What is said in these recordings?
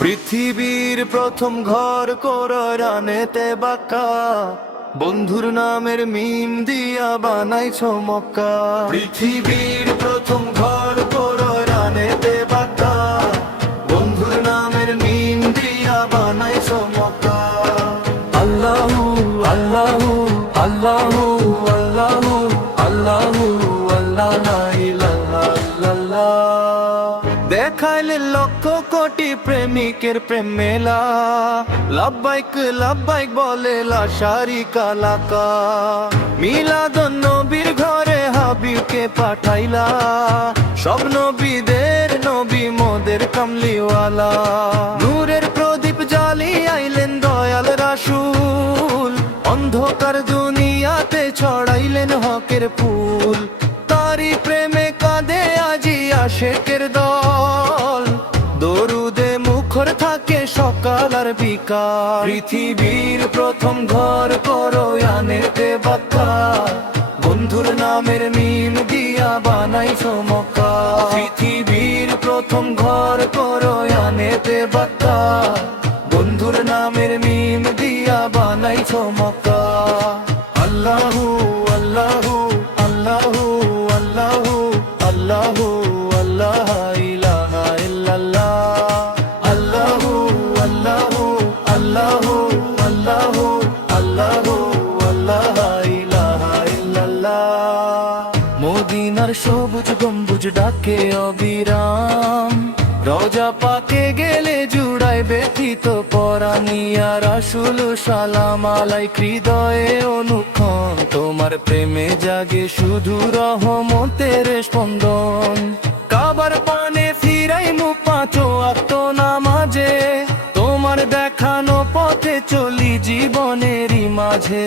পৃথিবীর প্রথম ঘর কোরআনেতে বাঁকা, বন্ধুর নামের মিম দিয়া বানাইছো মক্কা। পৃথিবীর প্রথম ঘর কোরআনেতে বাঁকা, বন্ধুর নামের মিম দিয়া বানাইছো মক্কা। আল্লাহু আল্লাহু আল্লাহু আল্লাহু আল্লাহু আল্লাহ লা ইলাহা ইল্লাল্লাহ। দেখাইলে লক্ষ কোটি প্রেমিকের প্রেম মেলা, লাব্বাইক লাব্বাইক বলে লা শারিকা লাকা। মিলাদুন নবীর ঘরে হাবিবকে পাঠাইলা, সব নবীদের নবী মোদের কামলিওয়ালা। নূরের প্রদীপ জ্বালি আইলেন দয়াল রাসূল, অন্ধকার দুনিয়াতে ছড়াইলেন হকের ফুল। তারি প্রেমে কাঁদে আজি আশেকের দল, দরুদে মুখর থাকে সকাল আর বিকাল। পৃথিবীর প্রথম ঘর কোরআনেতে বাঁকা, বন্ধুর নামের মিম দিয়া বানাইছো মক্কা। পৃথিবীর প্রথম ঘর কোরআনেতে বাঁকা, বন্ধুর নামের মিম দিয়া বানাইছো মক্কা। আল্লাহু আল্লাহু আল্লাহু আল্লাহু আল্লাহু আল্লাহ ইলাহা ইল্লাল্লাহ। আল্লাহু আল্লাহু আল্লাহু আল্লাহু আল্লাহু আল্লাহ ইলাহা ইল্লাল্লাহ। মদিনার সবুজ গম্বুজ ডাকে অবিরাম, রওজা পাকে গেলে জুড়াই ব্যথিত পরানিয়া। রাসূল সালাম আলাইক হৃদয়ে অনুক্ষণ, তোমার প্রেমে জাগে শুধু রহমতের স্পন্দন। কাবার পানে ফিরাই মুখ পাঁচ ওয়াক্ত নামাজে, তোমার দেখানো পথে চলি জীবনেরই মাঝে।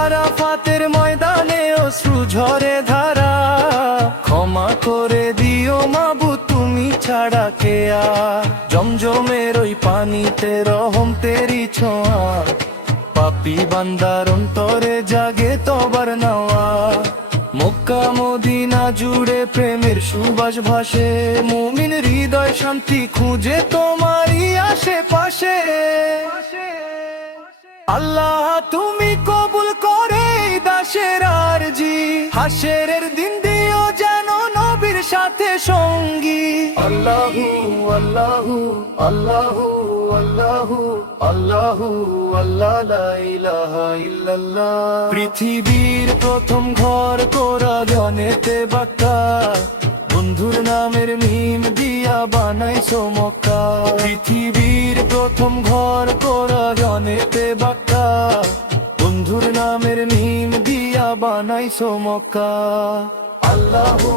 আরাফাতের ময়দানে অশ্রু ঝরে ধারা, ক্ষমা করে দিও মাবুদ তুমি ছাড়া কে আর। জমজমের ওই পানিতে রহম তেরি ছোঁয়া, পাপী বান্দার অন্তরে জাগে তবার নাওয়া। মক্কা মদিনা জুড়ে প্রেমের সুবাস ভাসে, মুমিন হৃদয় শান্তি খুঁজে তোমারই আশেপাশে। আল্লাহ তুমি কবুল করে দাসের আরজি, হাশেরের দিন দিও যেন নবীর সাথে সঙ্গী। আল্লাহু আল্লাহু আল্লাহু আল্লাহু আল্লাহু আল্লাহ লা ইলাহা ইল্লাল্লাহ। পৃথিবীর প্রথম ঘর কোরআনেতে বাঁকা, বন্ধুর নামের মিম দিয়া বানাইছো মক্কা। পৃথিবীর প্রথম ঘর কোরআনেতে বাঁকা, বন্ধুর নামের মিম দিয়া বানাইছো মক্কা। আল্লাহু